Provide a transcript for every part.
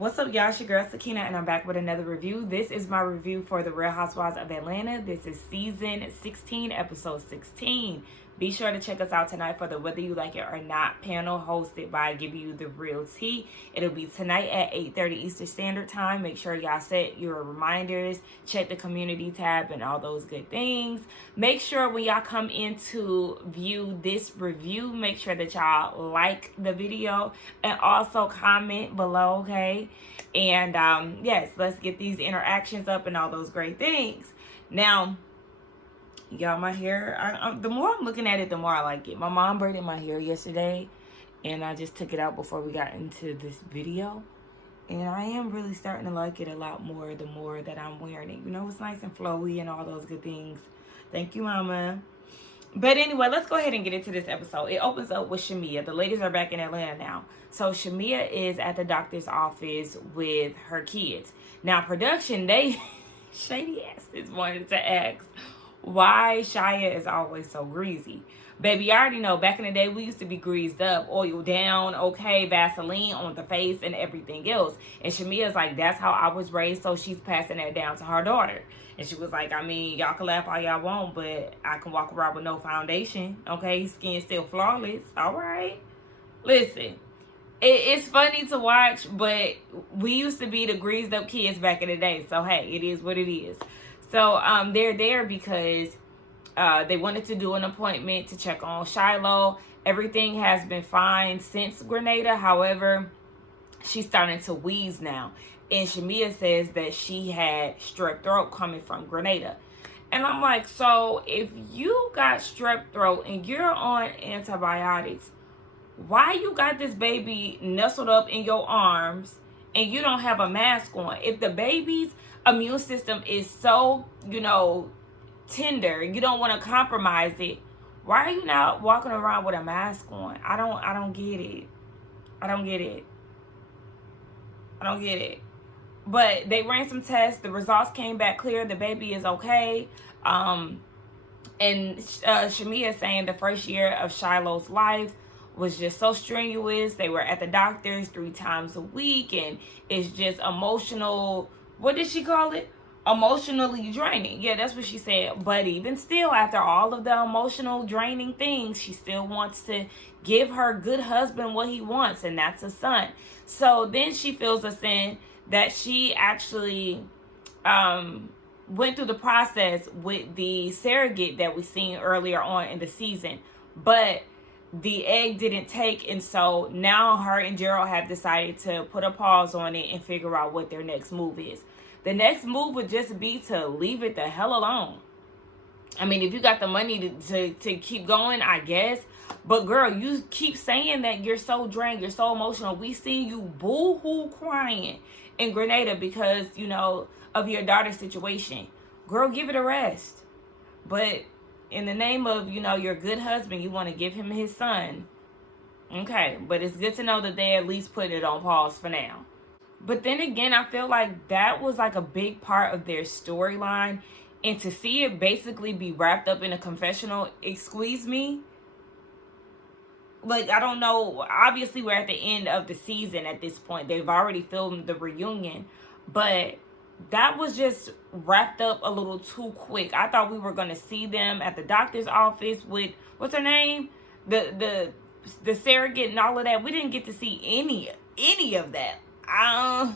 What's up, y'all? It's your girl Sakina, and I'm back with another review. This is my review for the Real Housewives of Atlanta. This is season 16, episode 16. Be sure to check us out tonight for the Whether You Like It or Not panel hosted by Give You the Real Tea. It'll be tonight at 8:30 Eastern Standard Time. Make sure y'all set your reminders, check the community tab, and all those good things. Make sure when y'all come in to view this review, make sure that y'all like the video and also comment below, okay? And yes, let's get these interactions up and all those great things. Now, y'all, my hair, the more I'm looking at it, the more I like it. My mom braided my hair yesterday, and I just took it out before we got into this video. And I am really starting to like it a lot more the more that I'm wearing it. You know, it's nice and flowy and all those good things. Thank you, Mama. But anyway, let's go ahead and get into this episode. It opens up with Shamia. The ladies are back in Atlanta now. So Shamia is at the doctor's office with her kids. Now, production, they shady asses wanted to ask why Shia is always so greasy. Baby, I already know back in the day we used to be greased up, oil down, okay, Vaseline on the face and everything else. And Shamia's like, that's how I was raised, so she's passing that down to her daughter. And she was like, I mean, y'all can laugh all y'all want, but I can walk around with no foundation, okay? Skin still flawless, all right? Listen, it's funny to watch, but we used to be the greased up kids back in the day. So, hey, it is what it is. So, they're there because they wanted to do an appointment to check on Shiloh. Everything has been fine since Grenada. However, she's starting to wheeze now. And Shamia says that she had strep throat coming from Grenada. And I'm like, so if you got strep throat and you're on antibiotics, why you got this baby nestled up in your arms and you don't have a mask on? If the baby's immune system is so, tender, you don't want to compromise it, why are you not walking around with a mask on? I don't get it. I don't get it. But they ran some tests. The results came back clear. The baby is okay. And Shamia is saying the first year of Shiloh's life was just so strenuous. They were at the doctor's 3 times a week, and it's just emotional. What did she call it? Emotionally draining. Yeah, that's what she said. But even still, after all of the emotional draining things, she still wants to give her good husband what he wants, and that's a son. So then she feels a sin that she actually went through the process with the surrogate that we seen earlier on in the season, but the egg didn't take, and so now her and Gerald have decided to put a pause on it and figure out what their next move is. The next move would just be to leave it the hell alone. I mean, if you got the money to keep going, I guess. But girl, you keep saying that you're so drained, you're so emotional. We seen you boo-hoo crying in Grenada because, of your daughter's situation. Girl, give it a rest. But in the name of, your good husband, you want to give him his son. Okay, but it's good to know that they at least put it on pause for now. But then again, I feel like that was like a big part of their storyline. And to see it basically be wrapped up in a confessional, it squeezed me. Like, I don't know. Obviously, we're at the end of the season at this point. They've already filmed the reunion. But that was just wrapped up a little too quick. I thought we were going to see them at the doctor's office with, what's her name? The surrogate and all of that. We didn't get to see any of that. I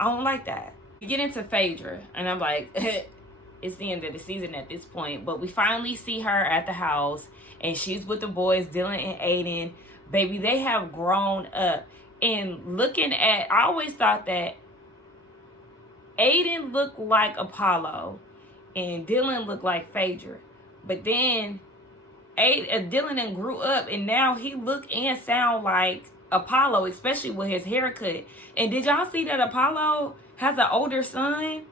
don't like that. You get into Phaedra, and I'm like, it's the end of the season at this point. But we finally see her at the house, and she's with the boys, Dylan and Aiden. Baby, they have grown up. And I always thought that Aiden looked like Apollo, and Dylan looked like Phaedra. But then Dylan then grew up, and now he look and sound like Apollo, especially with his haircut. And did y'all see that Apollo has an older son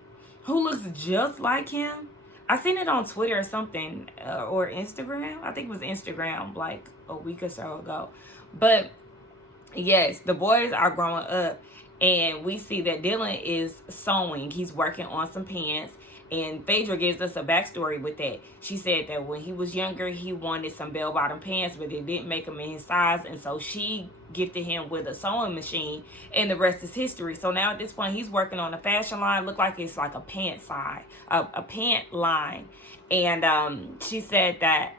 who looks just like him? I seen it on Twitter or something, or Instagram. I think it was Instagram like a week or so ago. But yes, the boys are growing up, and we see that Dylan is sewing. He's working on some pants, And Phaedra gives us a backstory with that. She said that when he was younger, he wanted some bell-bottom pants, but they didn't make them in his size. And so she gifted him with a sewing machine, and the rest is history. So now at this point, he's working on a fashion line. Look like it's like a pant line. And she said that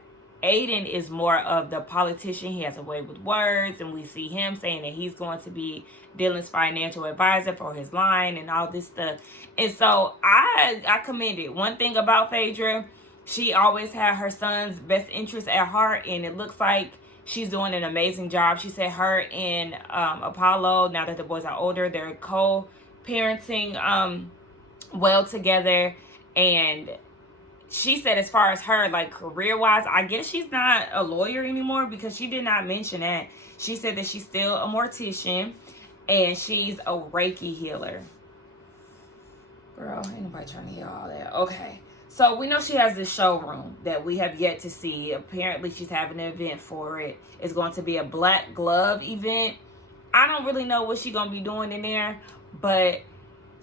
Aiden is more of the politician. He has a way with words, and we see him saying that he's going to be Dylan's financial advisor for his line and all this stuff. And so I commend it. One thing about Phaedra, she always had her son's best interest at heart, and it looks like she's doing an amazing job. She said her and Apollo, now that the boys are older, they're co-parenting well together. And she said as far as her, like, career-wise, I guess she's not a lawyer anymore because she did not mention that. She said that she's still a mortician and she's a Reiki healer. Girl, ain't nobody trying to hear all that. Okay. So we know she has this showroom that we have yet to see. Apparently she's having an event for it. It's going to be a black glove event. I don't really know what she's going to be doing in there, but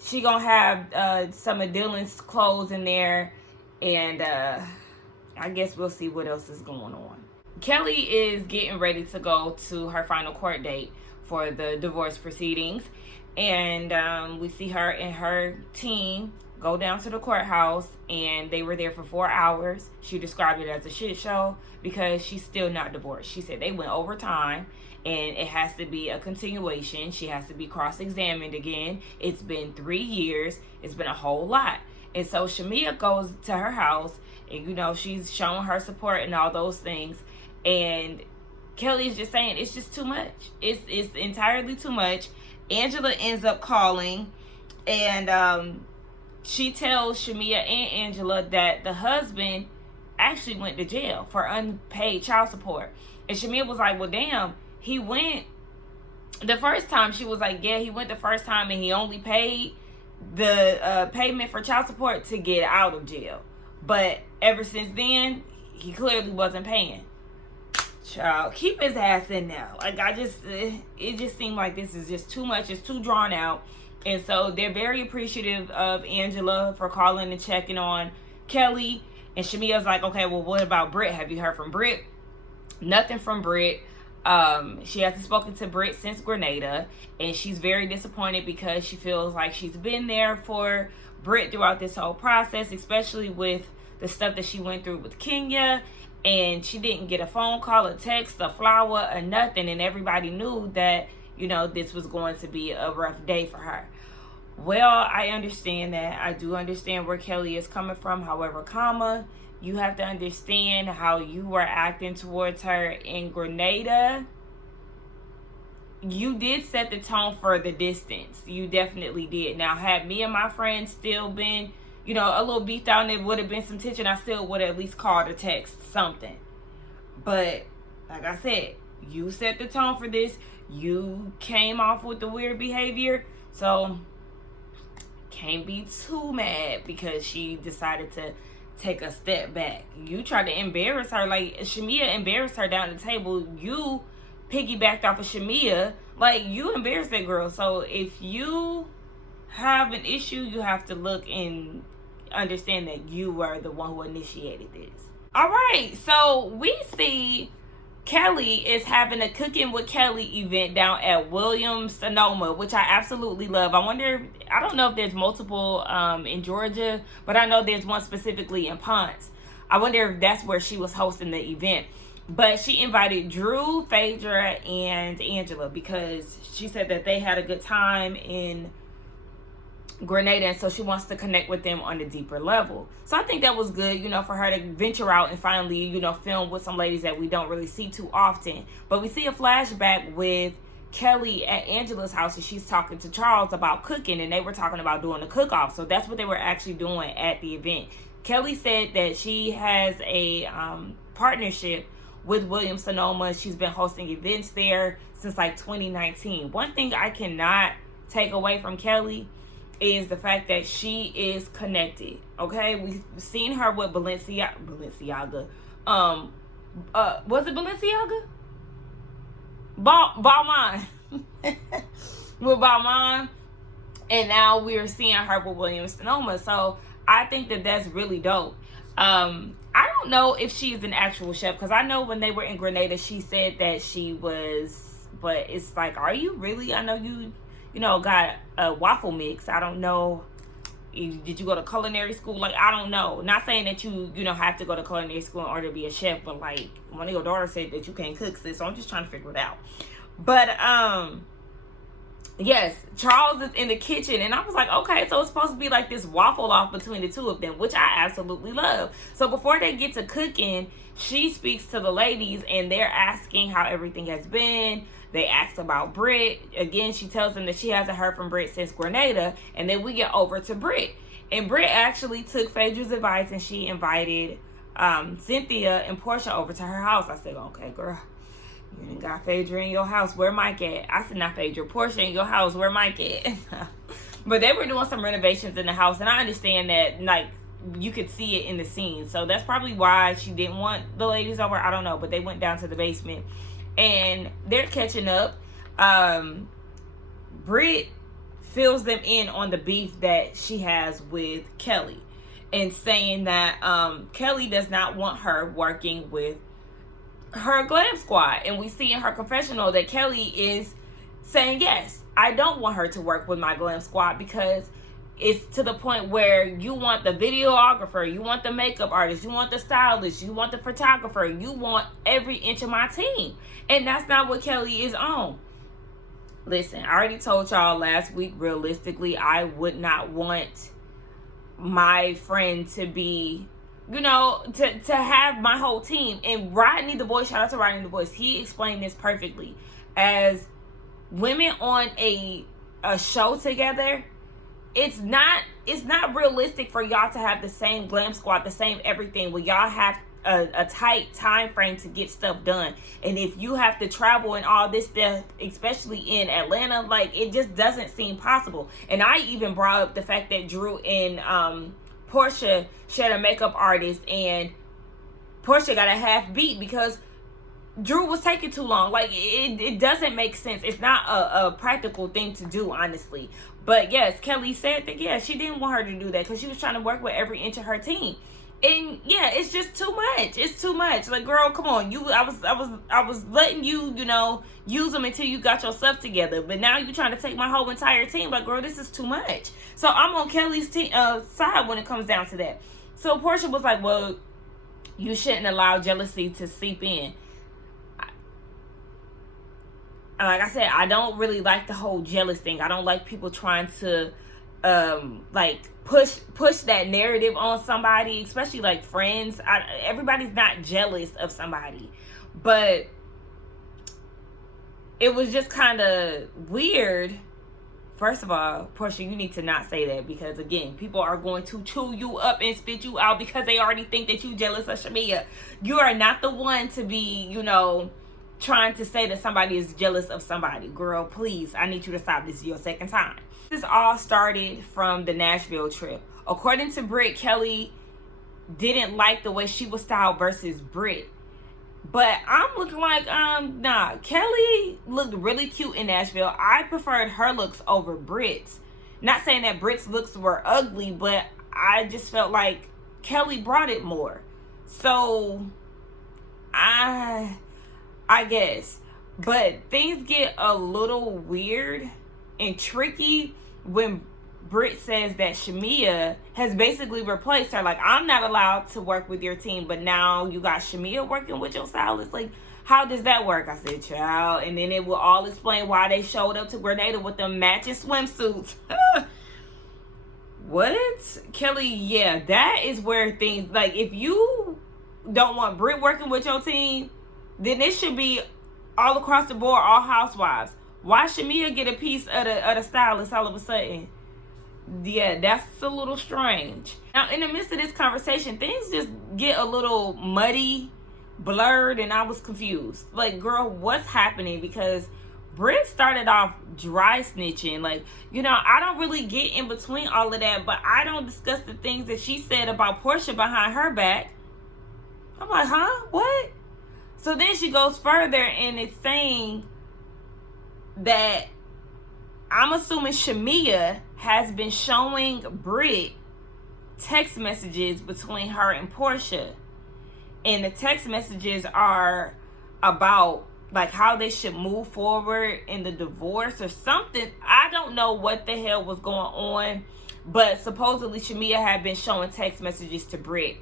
she going to have some of Dylan's clothes in there. And I guess we'll see what else is going on. Kelli is getting ready to go to her final court date for the divorce proceedings. And we see her and her team go down to the courthouse, and they were there for 4 hours. She described it as a shit show because she's still not divorced. She said they went over time, and it has to be a continuation. She has to be cross-examined again. It's been 3 years. It's been a whole lot. And so Shamia goes to her house, and, you know, she's showing her support and all those things. And Kelli is just saying it's just too much. It's entirely too much. Angela ends up calling, and she tells Shamia and Angela that the husband actually went to jail for unpaid child support. And Shamia was like, well, damn, he went the first time. She was like, yeah, he went the first time, and he only paid the payment for child support to get out of jail. But ever since then, he clearly wasn't paying. Child, keep his ass in there. Like, it just seemed like this is just too much. It's too drawn out. And so they're very appreciative of Angela for calling and checking on Kelli. And Shamia's like, okay, well, what about Brit? Have you heard from Brit? Nothing from Brit. She hasn't spoken to Brit since Grenada, and she's very disappointed because she feels like she's been there for Brit throughout this whole process, especially with the stuff that she went through with Kenya, and she didn't get a phone call, a text, a flower, or nothing, and everybody knew that, you know, this was going to be a rough day for her. Well, I understand that. I do understand where Kelli is coming from. However, you have to understand how you were acting towards her in Grenada. You did set the tone for the distance. You definitely did. Now, had me and my friends still been, you know, a little beat down, there would have been some tension. I still would have at least called or text something. But, like I said, you set the tone for this. You came off with the weird behavior. So, can't be too mad because she decided to take a step back. You tried to embarrass her. Like, Shamia embarrassed her down the table. You piggybacked off of Shamia. Like, you embarrassed that girl. So if you have an issue, you have to look and understand that you were the one who initiated this. All right, so we see Kelli is having a Cooking with Kelli event down at Williams-Sonoma, which I absolutely love. I don't know if there's multiple in Georgia, but I know there's one specifically in Ponce. I wonder if that's where she was hosting the event. But she invited Drew, Phaedra, and Angela because she said that they had a good time in Grenada, and so she wants to connect with them on a deeper level. So I think that was good, you know, for her to venture out and finally, you know, film with some ladies that we don't really see too often. But we see a flashback with Kelli at Angela's house, and she's talking to Charles about cooking, and they were talking about doing a cook-off. So that's what they were actually doing at the event. Kelli said that she has a partnership with Williams-Sonoma. She's been hosting events there since like 2019. One thing I cannot take away from Kelli is the fact that she is connected. Okay, we've seen her with Balenciaga. Was it Balenciaga? Balmain. With Balmain, and now we're seeing her with Williams-Sonoma. So I think that that's really dope. I don't know if she is an actual chef, because I know when they were in Grenada, she said that she was, but it's like, are you really? I know you know, got a waffle mix. I don't know. Did you go to culinary school? Like, I don't know. Not saying that you know, have to go to culinary school in order to be a chef, but like, one of your daughters said that you can't cook, sis, so I'm just trying to figure it out. But yes, Charles is in the kitchen, and I was like, okay, so it's supposed to be like this waffle off between the two of them, which I absolutely love. So before they get to cooking, she speaks to the ladies, and they're asking how everything has been. They asked about Brit. Again, she tells them that she hasn't heard from Brit since Grenada. And then we get over to Brit. And Brit actually took Phaedra's advice, and she invited Cynthia and Portia over to her house. I said, okay, girl, you done got Phaedra in your house. Where Mike at? I said, not Phaedra, Portia in your house. Where Mike at? But they were doing some renovations in the house. And I understand that, like, you could see it in the scene. So that's probably why she didn't want the ladies over. I don't know. But they went down to the basement. And they're catching up. Brit fills them in on the beef that she has with Kelli, and saying that Kelli does not want her working with her glam squad. And we see in her confessional that Kelli is saying, yes, I don't want her to work with my glam squad, because it's to the point where you want the videographer, you want the makeup artist, you want the stylist, you want the photographer, you want every inch of my team. And that's not what Kelli is on. Listen, I already told y'all last week, realistically, I would not want my friend to be, you know, to have my whole team. And Rodney the Voice, shout out to Rodney the Voice, he explained this perfectly. As women on a show together, it's not realistic for y'all to have the same glam squad, the same everything, when y'all have a tight time frame to get stuff done. And if you have to travel and all this stuff, especially in Atlanta, like, it just doesn't seem possible. And I even brought up the fact that Drew and Portia shared a makeup artist, and Portia got a half beat because Drew was taking too long. Like, it doesn't make sense. It's not a practical thing to do, honestly. But yes, Kelli said that, yeah, she didn't want her to do that because she was trying to work with every inch of her team. And yeah, it's just too much. It's too much. Like, girl, come on. I was letting you, you know, use them until you got your stuff together. But now you're trying to take my whole entire team. Like, girl, this is too much. So I'm on Kelli's side when it comes down to that. So Portia was like, well, you shouldn't allow jealousy to seep in. Like I said, I don't really like the whole jealous thing. I don't like people trying to like push that narrative on somebody, especially like friends. Everybody's not jealous of somebody, but it was just kind of weird. First of all, Portia, you need to not say that, because again, people are going to chew you up and spit you out because they already think that you jealous of Shamia. You are not the one to be, you know, trying to say that somebody is jealous of somebody. Girl, please, I need you to stop. This is your second time. This all started from the Nashville trip. According to Brit, Kelli didn't like the way she was styled versus Brit. But I'm looking like, nah, Kelli looked really cute in Nashville. I preferred her looks over Brit's. Not saying that Brit's looks were ugly, but I just felt like Kelli brought it more. So, I guess. But things get a little weird and tricky when Brit says that Shamia has basically replaced her. Like, I'm not allowed to work with your team, but now you got Shamia working with your stylist. Like, how does that work? I said, child. And then it will all explain why they showed up to Grenada with them matching swimsuits. What? Kelli, yeah, that is where things, like, if you don't want Brit working with your team, then it should be all across the board, all housewives. Why Shamia get a piece of the stylist all of a sudden? Yeah, that's a little strange. Now, in the midst of this conversation, things just get a little muddy, blurred, and I was confused. Like, girl, what's happening? Because Brit started off dry snitching. Like, you know, I don't really get in between all of that, but I don't discuss the things that she said about Portia behind her back. I'm like, huh? What? So then she goes further, and it's saying that I'm assuming Shamia has been showing Brit text messages between her and Portia. And the text messages are about like how they should move forward in the divorce or something. I don't know what the hell was going on, but supposedly Shamia had been showing text messages to Brit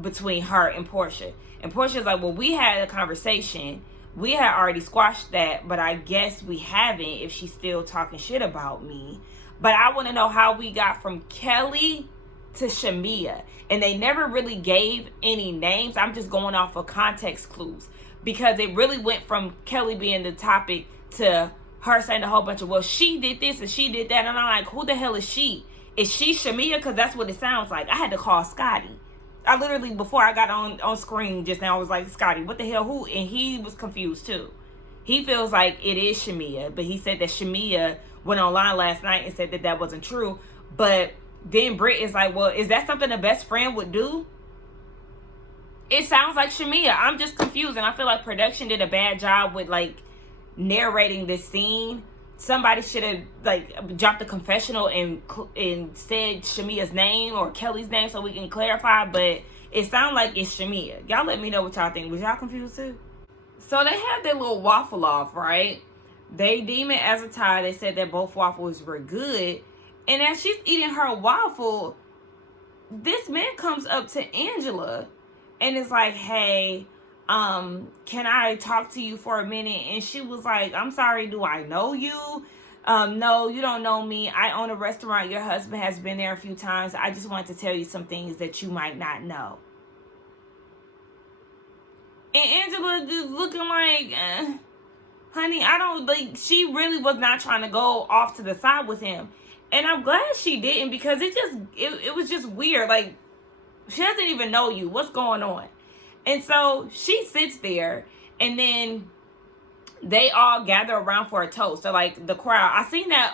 between her and Portia. And Portia's like, well, we had a conversation. We had already squashed that, but I guess we haven't if she's still talking shit about me. But I want to know how we got from Kelli to Shamia. And they never really gave any names. I'm just going off of context clues. Because it really went from Kelli being the topic to her saying a whole bunch of, well, she did this and she did that. And I'm like, who the hell is she? Is she Shamia? Because that's what it sounds like. I had to call Scotty. I literally, before I got on screen just now, I was like, Scotty, what the hell, who? And he was confused too. He feels like it is Shamia. But he said that Shamia went online last night and said that that wasn't true. But then Brit is like, well, is that something a best friend would do? It sounds like Shamia. I'm just confused. And I feel like production did a bad job with like narrating this scene. Somebody should have like dropped a confessional and said Shamia's name or Kelli's name so we can clarify. But it sounds like it's Shamia. Y'all let me know what y'all think. Was y'all confused too? So they had their little waffle off, right? They deem it as a tie. They said that both waffles were good. And as she's eating her waffle, this man comes up to Angela and is like, hey, can I talk to you for a minute? And she was like, I'm sorry, do I know you? No, you don't know me. I own a restaurant. Your husband has been there a few times. I just wanted to tell you some things that you might not know. And Angela just looking like, honey, I don't, like, she really was not trying to go off to the side with him. And I'm glad she didn't, because it was just weird. Like, she doesn't even know you. What's going on? And so she sits there, and then they all gather around for a toast. So like the crowd, I seen that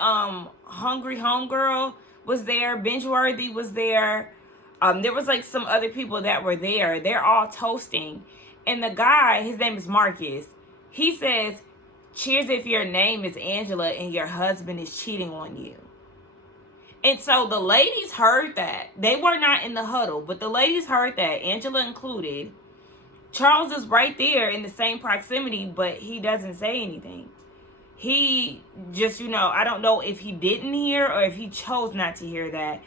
Hungry Homegirl was there, Binge Worthy was there. There was like some other people that were there. They're all toasting. And the guy, his name is Marcus, he says, cheers if your name is Angela and your husband is cheating on you. And so the ladies heard that. They were not in the huddle, but the ladies heard that, Angela included. Charles is right there in the same proximity, but he doesn't say anything. He just, I don't know if he didn't hear or if he chose not to hear that.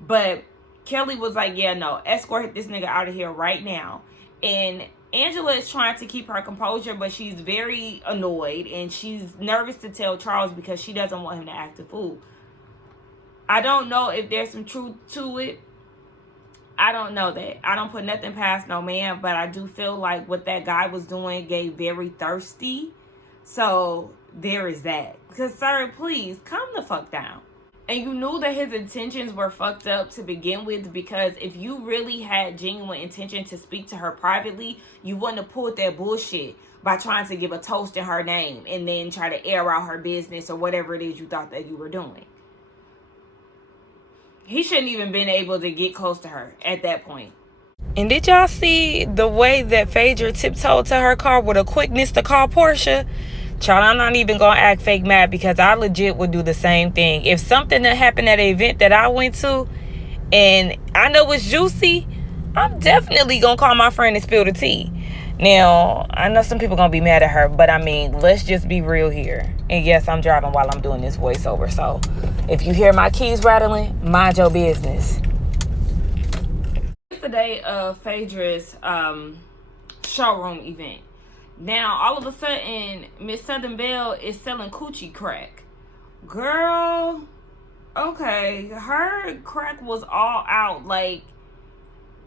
But Kelli was like, yeah, no, escort this nigga out of here right now. And Angela is trying to keep her composure, but she's very annoyed. And she's nervous to tell Charles because she doesn't want him to act a fool. I don't know if there's some truth to it. I don't know that. I don't put nothing past no man, but I do feel like what that guy was doing gave very thirsty. So there is that. Because, sir, please, calm the fuck down. And you knew that his intentions were fucked up to begin with, because if you really had genuine intention to speak to her privately, you wouldn't have pulled that bullshit by trying to give a toast in her name and then try to air out her business or whatever it is you thought that you were doing. He shouldn't even been able to get close to her at that point. And did y'all see the way that Phaedra tiptoed to her car with a quickness to call Portia? Child, I'm not even going to act fake mad, because I legit would do the same thing. If something that happened at an event that I went to and I know it's juicy, I'm definitely going to call my friend and spill the tea. Now, I know some people going to be mad at her, but I mean, let's just be real here. And yes, I'm driving while I'm doing this voiceover, so if you hear my keys rattling, mind your business. It's the day of Phaedra's showroom event. Now, all of a sudden, Miss Southern Belle is selling coochie crack. Girl, okay, her crack was all out. Like,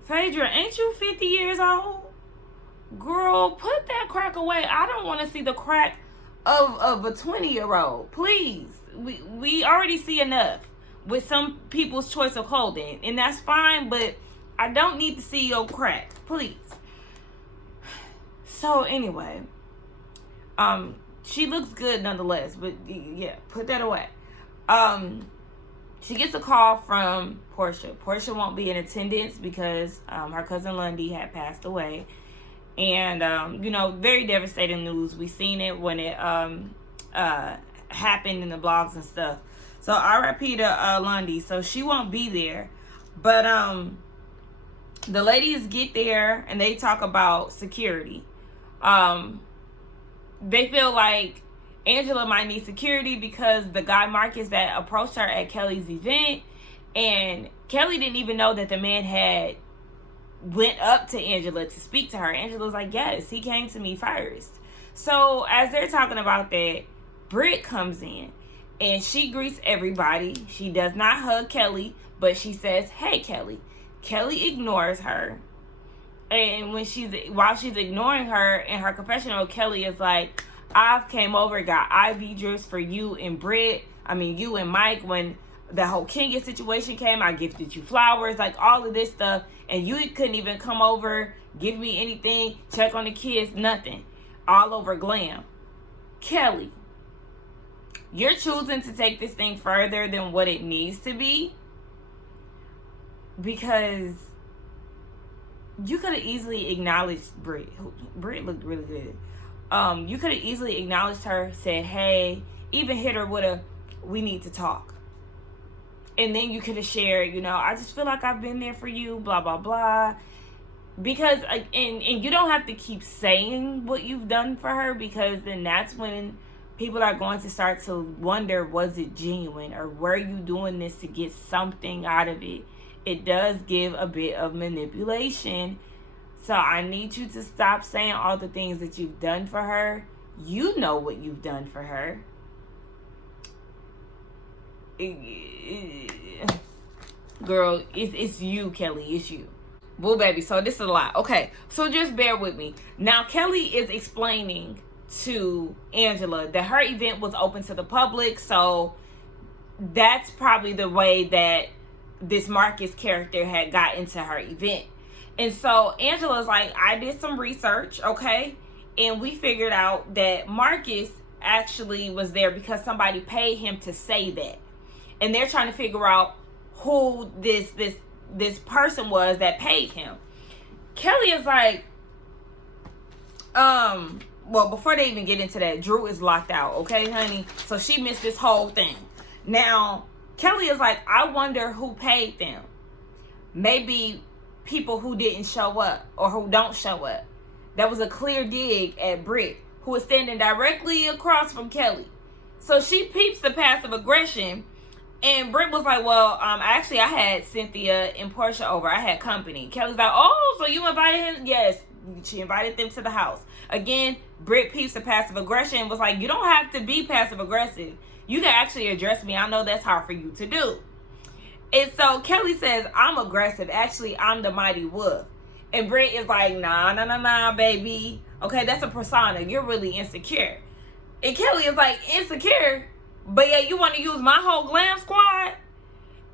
Phaedra, ain't you 50 years old? Girl, put that crack away. I don't want to see the crack of a 20-year-old. Please. We already see enough with some people's choice of clothing, and that's fine, but I don't need to see your crack. Please. So anyway, she looks good nonetheless, but yeah, put that away. She gets a call from Portia. Portia won't be in attendance because her cousin Lundy had passed away. And, very devastating news. We seen it when it happened in the blogs and stuff. So RIP to Lundy. So she won't be there. But the ladies get there and they talk about security. They feel like Angela might need security because the guy Marcus that approached her at Kelly's event, and Kelly didn't even know that the man had went up to Angela to speak to her. Angela's like, yes, he came to me first. So as they're talking about that, Brit comes in and she greets everybody. She does not hug Kelly, but she says, hey, Kelly. Kelly ignores her. And while she's ignoring her in her confessional, Kelly is like, I've came over, got IV drips for you and you and Mike. When the whole Kenya situation came, I gifted you flowers, like all of this stuff. And you couldn't even come over, give me anything, check on the kids, nothing. All over glam. Kelly, you're choosing to take this thing further than what it needs to be, because you could have easily acknowledged Brit. Brit looked really good. You could have easily acknowledged her, said, hey, even hit her with a, we need to talk. And then you could have shared, I just feel like I've been there for you, blah, blah, blah. Because, and you don't have to keep saying what you've done for her, because then that's when people are going to start to wonder, was it genuine, or were you doing this to get something out of it? It does give a bit of manipulation. So I need you to stop saying all the things that you've done for her. You know what you've done for her. Girl, it's you, Kelly. It's you. Boo, baby. So this is a lot. Okay, so just bear with me. Now, Kelly is explaining to Angela that her event was open to the public. So that's probably the way that this Marcus character had got into her event. And so Angela's like, I did some research, okay? And we figured out that Marcus actually was there because somebody paid him to say that. And they're trying to figure out who this person was that paid him. Kelly is like, well, before they even get into that, Drew is locked out, okay, honey? So she missed this whole thing. Now, Kelly is like, I wonder who paid them. Maybe people who didn't show up or who don't show up. That was a clear dig at Brit, who is standing directly across from Kelly. So she peeps the passive aggression, and Brit was like, well, actually I had Cynthia and Portia over. I had company. Kelly's like, oh, so you invited him? Yes, she invited them to the house. Again, Brit peeps the passive aggression and was like, you don't have to be passive aggressive. You can actually address me. I know that's hard for you to do. And so Kelly says, I'm aggressive. Actually, I'm the mighty wolf. And Brit is like, nah, baby. Okay, that's a persona. You're really insecure. And Kelly is like, insecure? But yeah, you want to use my whole glam squad?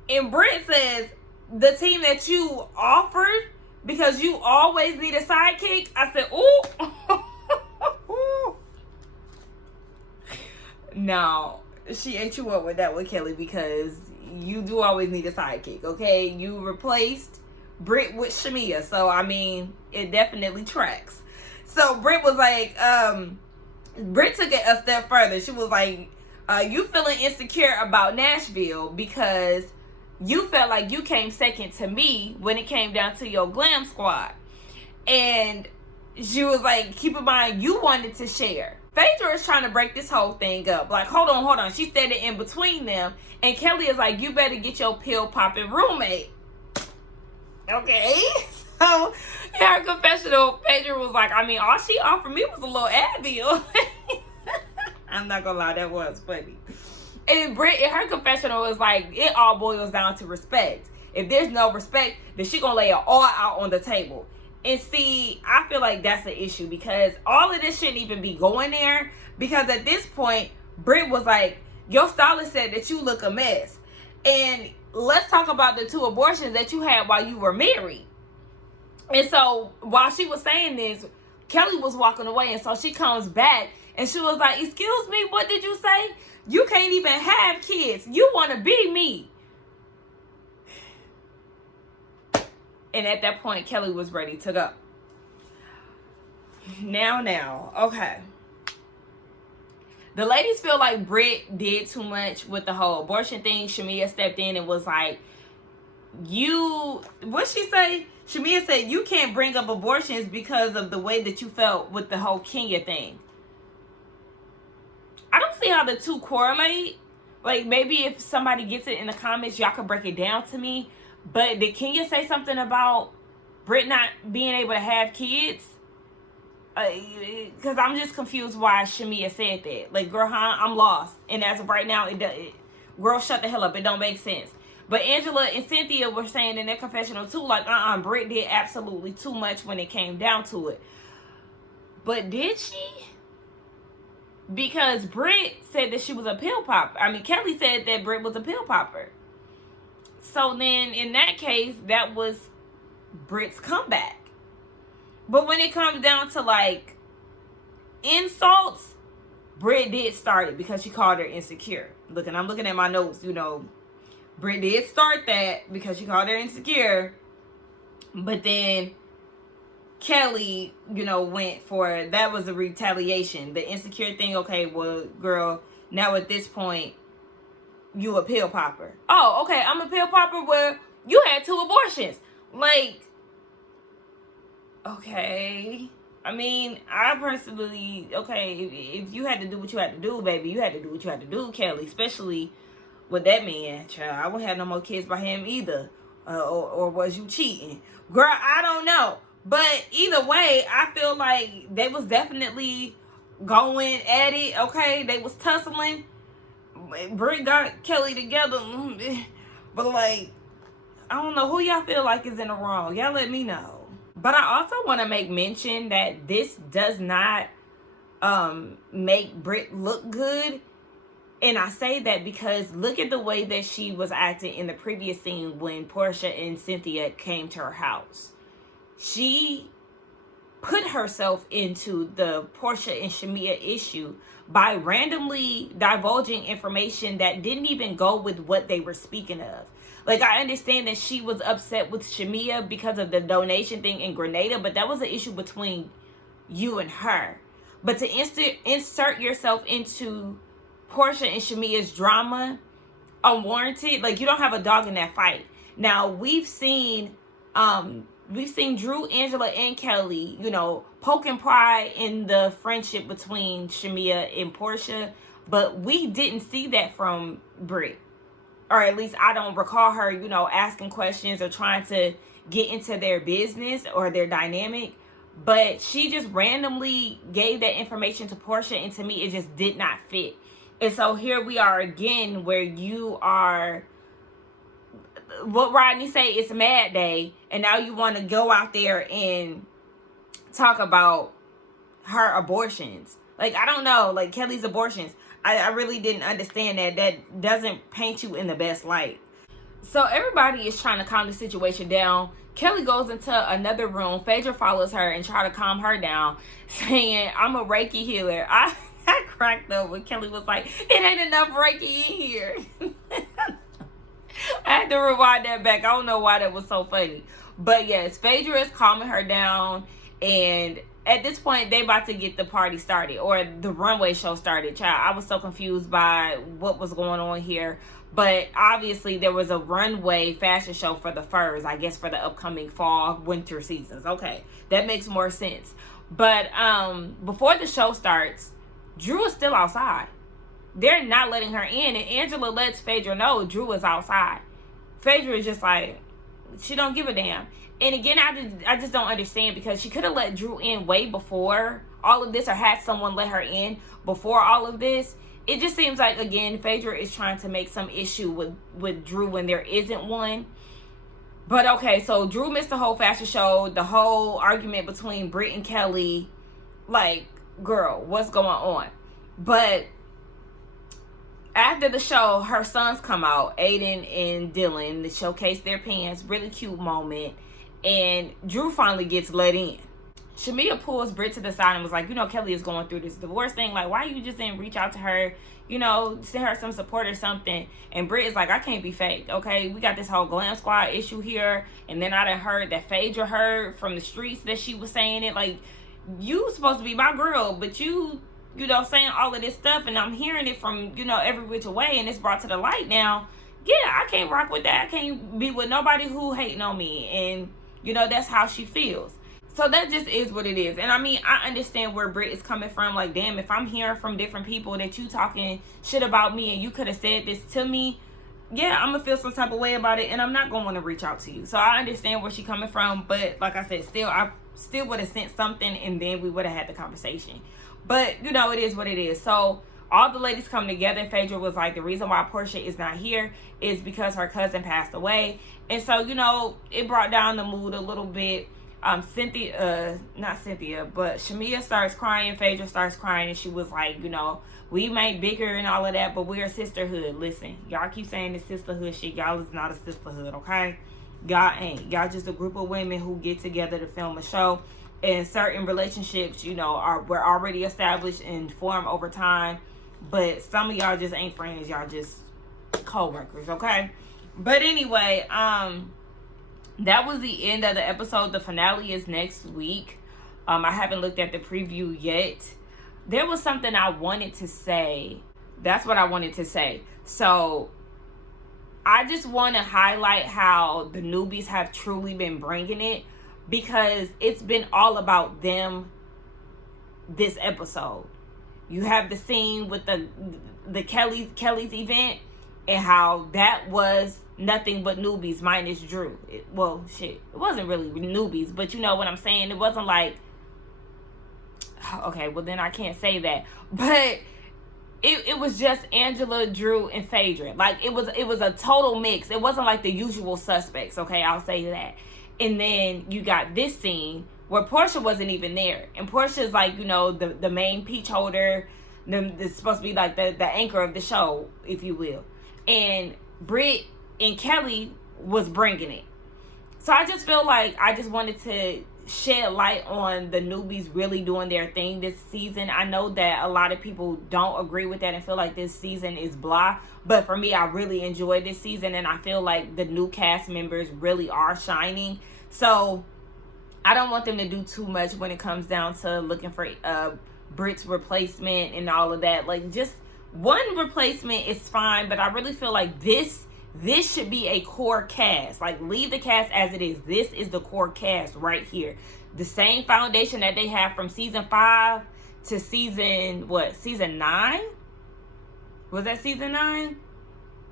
And Brit says, the team that you offered, because you always need a sidekick. I said, ooh. No, she ate you up with that one, Kelly, because you do always need a sidekick, okay? You replaced Brit with Shamia, so I mean, it definitely tracks. So Brit was like, Brit took it a step further. She was like, you feeling insecure about Nashville because you felt like you came second to me when it came down to your glam squad. And she was like, keep in mind, you wanted to share. Phaedra is trying to break this whole thing up. Like, hold on. She's standing in between them. And Kelly is like, you better get your pill-popping roommate. Okay. So, in her confessional, Phaedra was like, I mean, all she offered me was a little Advil. I'm not gonna lie, that was funny. And Brit, in her confessional, was like, it all boils down to respect. If there's no respect, then she gonna lay it all out on the table. And see, I feel like that's an issue, because all of this shouldn't even be going there. Because at this point, Brit was like, your stylist said that you look a mess. And let's talk about the 2 abortions that you had while you were married. And so while she was saying this, Kelly was walking away. And so she comes back and she was like, excuse me, what did you say? You can't even have kids. You want to be me. And at that point, Kelly was ready to go. Now, okay. The ladies feel like Brit did too much with the whole abortion thing. Shamia stepped in and was like, what she say? Shamia said you can't bring up abortions because of the way that you felt with the whole Kenya thing. I don't see how the two correlate. Like, maybe if somebody gets it in the comments, y'all can break it down to me. But did Kenya say something about Brit not being able to have kids? Because I'm just confused why Shamia said that. Like, girl, I'm lost. And as of right now, girl, shut the hell up. It don't make sense. But Angela and Cynthia were saying in their confessional too, like, Brit did absolutely too much when it came down to it. But did she? Because Brit said that she was a pill popper. I mean, Kelly said that Brit was a pill popper. So then, in that case, that was Brit's comeback. But when it comes down to, like, insults, Brit did start it because she called her insecure. Look, and I'm looking at my notes, you know. Brit did start that because she called her insecure. But then Kelly, you know, went for, that was a retaliation. The insecure thing, okay, well, girl, now at this point, you a pill popper. Oh, okay, I'm a pill popper where you had 2 abortions. Like, okay. I mean, I personally, okay, if you had to do what you had to do, baby, you had to do what you had to do, Kelly. Especially with that man, child. I wouldn't have no more kids by him either. Or was you cheating? Girl, I don't know. But either way, I feel like they was definitely going at it, okay? They was tussling. Brit got Kelly together. But, like, I don't know who y'all feel like is in the wrong. Y'all let me know. But I also want to make mention that this does not make Brit look good. And I say that because look at the way that she was acting in the previous scene when Portia and Cynthia came to her house. She put herself into the Portia and Shamia issue by randomly divulging information that didn't even go with what they were speaking of. Like, I understand that she was upset with Shamia because of the donation thing in Grenada, but that was an issue between you and her. But to insert yourself into Portia and Shamia's drama unwarranted, like, you don't have a dog in that fight. Now, we've seen Drew, Angela, and Kelly, you know, poking pride in the friendship between Shamia and Portia, but we didn't see that from Brit. Or at least I don't recall her, you know, asking questions or trying to get into their business or their dynamic. But she just randomly gave that information to Portia, and to me, it just did not fit. And so here we are again where you are, what Rodney say, it's Mad Day, and now you want to go out there and talk about her abortions. Like, I don't know, like Kelly's abortions. I really didn't understand that. That doesn't paint you in the best light. So everybody is trying to calm the situation down. Kelly goes into another room. Phaedra follows her and try to calm her down, saying, I'm a Reiki healer. I cracked up when Kelly was like, it ain't enough Reiki in here. I had to rewind that back. I don't know why that was so funny. But yes, Phaedra is calming her down. And at this point, they about to get the party started, or the runway show started. Child, I was so confused by what was going on here. But obviously, there was a runway fashion show for the furs, I guess, for the upcoming fall, winter seasons. Okay, that makes more sense. But before the show starts, Drew is still outside. They're not letting her in, and Angela lets Phaedra know Drew is outside. Phaedra is just like, she don't give a damn. And again, I just don't understand, because she could have let Drew in way before all of this, or had someone let her in before all of this. It just seems like, again, Phaedra is trying to make some issue with Drew when there isn't one. But okay, so Drew missed the whole fashion show, the whole argument between Brit and Kelly. Like, girl, what's going on? But after the show, her sons come out, Aiden and Dylan, to showcase their pants. Really cute moment. And Drew finally gets let in. Shamia pulls Brit to the side and was like, you know, Kelly is going through this divorce thing. Like, why you just didn't reach out to her, you know, send her some support or something? And Brit is like, I can't be fake, okay? We got this whole Glam Squad issue here. And then I done heard that Phaedra heard from the streets that she was saying it. Like, you supposed to be my girl, but you know, saying all of this stuff, and I'm hearing it from, you know, every which way, and it's brought to the light now. yeah, I can't rock with that. I can't be with nobody who hating on me. And, you know, that's how she feels. So that just is what it is. And I mean, I understand where Brit is coming from. Like, damn, if I'm hearing from different people that you talking shit about me and you could have said this to me, yeah, I'm going to feel some type of way about it. And I'm not going to want to reach out to you. So I understand where she's coming from. But like I said, I still would have sent something and then we would have had the conversation. But, you know, it is what it is. So all the ladies come together. Phaedra was like, the reason why Portia is not here is because her cousin passed away. And so, you know, it brought down the mood a little bit. Shamia starts crying. Phaedra starts crying. And she was like, you know, we might bicker and all of that, but we're a sisterhood. Listen, y'all keep saying this sisterhood shit. Y'all is not a sisterhood, okay? Y'all ain't. Y'all just a group of women who get together to film a show. And certain relationships, you know, were already established and formed over time. But some of y'all just ain't friends. Y'all just co-workers, okay? But anyway, that was the end of the episode. The finale is next week. I haven't looked at the preview yet. There was something I wanted to say. That's what I wanted to say. So I just want to highlight how the newbies have truly been bringing it, because it's been all about them this episode. You have the scene with the Kelly's event and how that was nothing but newbies minus Drew. It wasn't really newbies, but you know what I'm saying. It wasn't like, okay, well then I can't say that, but it was just Angela, Drew, and Phaedra. Like it was a total mix. It wasn't like the usual suspects. Okay, I'll say that. And then you got this scene where Portia wasn't even there, and Portia's like, you know, the main peach holder. It's supposed to be like the anchor of the show, if you will. And Brit and Kelly was bringing it. So I just feel like I just wanted to shed light on the newbies really doing their thing this season. I know that a lot of people don't agree with that and feel like this season is blah. But for me, I really enjoyed this season. And I feel like the new cast members really are shining. So I don't want them to do too much when it comes down to looking for Brit's replacement and all of that. Like, just one replacement is fine, but I really feel like this should be a core cast. Like, leave the cast as it is. This is the core cast right here. The same foundation that they have from season 5 to season 9? Was that season 9?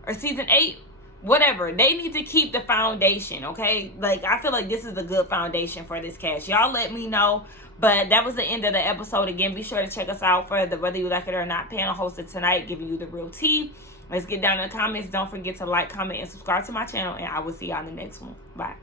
Or season 8? Whatever. They need to keep the foundation, okay? Like, I feel like this is a good foundation for this cast. Y'all let me know. But that was the end of the episode. Again, be sure to check us out for the Whether You Like It or Not panel hosted tonight, giving you the real tea. Let's get down in the comments. Don't forget to like, comment, and subscribe to my channel. And I will see y'all in the next one. Bye.